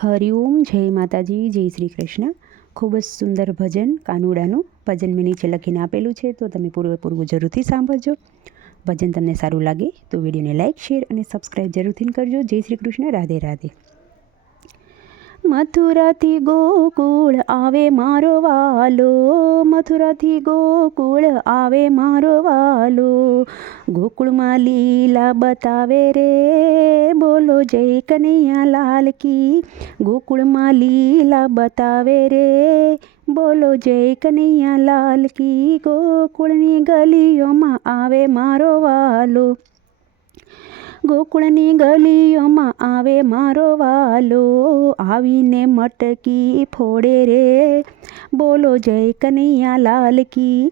હરિઓમ, જય માતાજી, જય શ્રી કૃષ્ણ. ખૂબ જ સુંદર ભજન કાનુડાનું ભજન મેં નીચે લખીને આપેલું છે, તો તમે પૂરું જરૂરથી સાંભળજો. ભજન તમને સારું લાગે તો વિડીયોને લાઇક, શેર અને સબસ્ક્રાઈબ જરૂરથી કરજો. જય શ્રી કૃષ્ણ. રાધે રાધે. મથુરાથી ગોકુળ આવે મારો વાલો, મથુરાથી ગોકુળ આવે મારો વાલો, ગોકુળમાં લીલા બતાવે રે, બોલો જય કનૈયા લાલ કી. ગોકુળમાં લીલા બતાવે રે, બોલો જય કનૈયા લાલ કી. ગોકુળની ગલીઓમાં આવે મારો વાલો, ગોકુળની ગલીઓમાં આવે મારો વાલો, આવીને મટકી ફોડે રે, બોલો જય કનૈયા લાલ કી.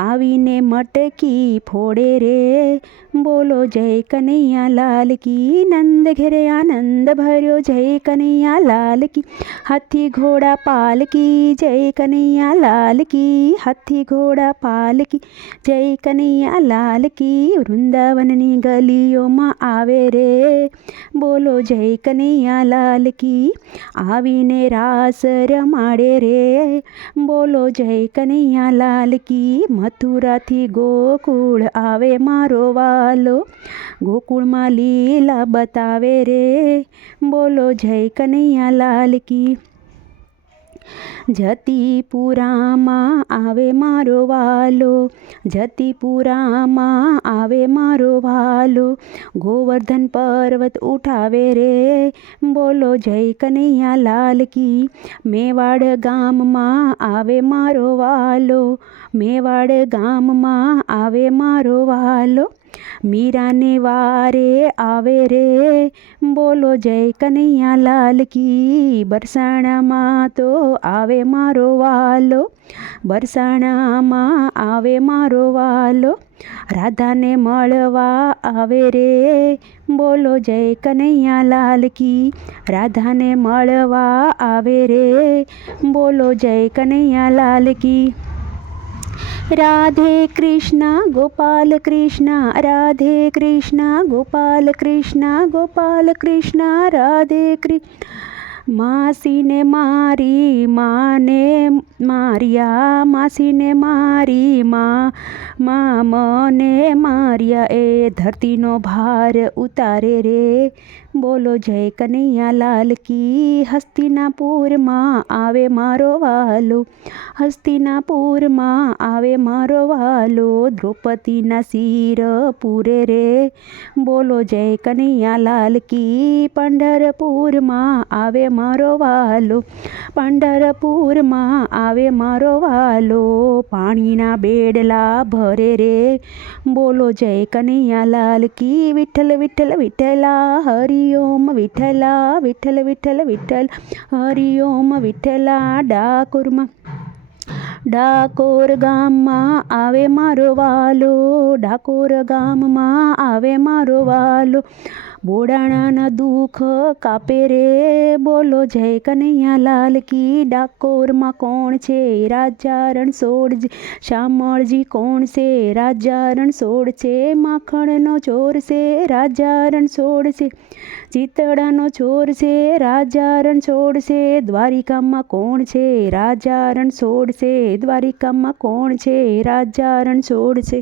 આવીને મટકી ફોડે રે, બોલો જય કનૈયા લાલ કી. નંદ ઘેરે આનંદ ભર્યો, જય કનૈયા લાલ કી. હાથી ઘોડા પાલકી, જય કનૈયા લાલ કી. હાથી ઘોડા પાલકી, જય કનૈયા લાલ કી. વૃંદાવનની ગલીઓમાં આવે રે, બોલો જય કનૈયા લાલ કી. આવીને રાસ રમાડે રે, બોલો જય કનૈયા લાલ કી. મથુરાથી ગોકુળ આવે મારો વાલો, ગોકુળમાં લીલા બતાવે રે, બોલો જય કનૈયા લાલ કી. જતીપુરામાં આવે મારો વાલો, જતીપુરામાં આવે મારો વાલો, ગોવર્ધન પર્વત ઉઠાવે રે, બોલો જય કનૈયા લાલ કી. મેવાડ ગામમાં આવે મારો વાલો, મેવાડ ગામમાં આવે મારો વાલો, મીરાને વારે આવે રે, બોલો જય કનૈયા લાલ કી. બરસાણામાં તો આવે મારો વાલો, બરસાણામાં આવે મારો વાલો, રાધાને મળવા આવે રે, બોલો જય કનૈયા લાલ કી. રાધાને મળવા આવે રે, બોલો જય કનૈયા લાલ કી. રાધે કૃષ્ણ ગોપાલ કૃષ્ણ, રાધે કૃષ્ણ ગોપાલ કૃષ્ણ, ગોપાલ કૃષ્ણ રાધે કૃષ્ણ. માસીને મારી માને માર્યા, માસીને મારી મને માર્યા, એ ધરતીનો ભાર ઉતારે રે, બોલો જય કનૈયા લાલ કી. હસ્તિનાપુરમાં આવે મારો વાલો, હસ્તિનાપુરમાં આવે મારો વાલો, દ્રૌપદીના શિર પૂરે રે, બોલો જય કનૈયા લાલ કી. પંઢરપુરમાં આવે મારો વાલો, પંઢરપુરમાં આવે મારો વાલો, પાણીના બેડલા ભરે રે, બોલો જય કનૈયા લાલ કી. વિઠ્ઠલ વિઠ્ઠલ વિઠ્ઠલા, હરિઓમ વિઠ્ઠલા, વિઠ્ઠલ વિઠ્ઠલ વિઠ્ઠલ, હરિઓમ વિઠ્ઠલા. ડાકોર ગામમાં આવે મારો વાલો, ડાકોર ગામમાં આવે મારો વાલો, બોડાણાના દુઃખ કાપે રે, બોલો જય કનૈયા લાલ કી. ડાકોરમાં કોણ છે રાજા રણછોડ, શામળજી કોણ છે રાજા રણછોડ છે, માખણનો ચોર છે રાજા રણછોડ છે, ચિતડાનો ચોર છે રાજા રણછોડ છે, દ્વારિકામાં કોણ છે રાજા રણછોડ છે, દ્વારિકામાં કોણ છે રાજા રણછોડ છે.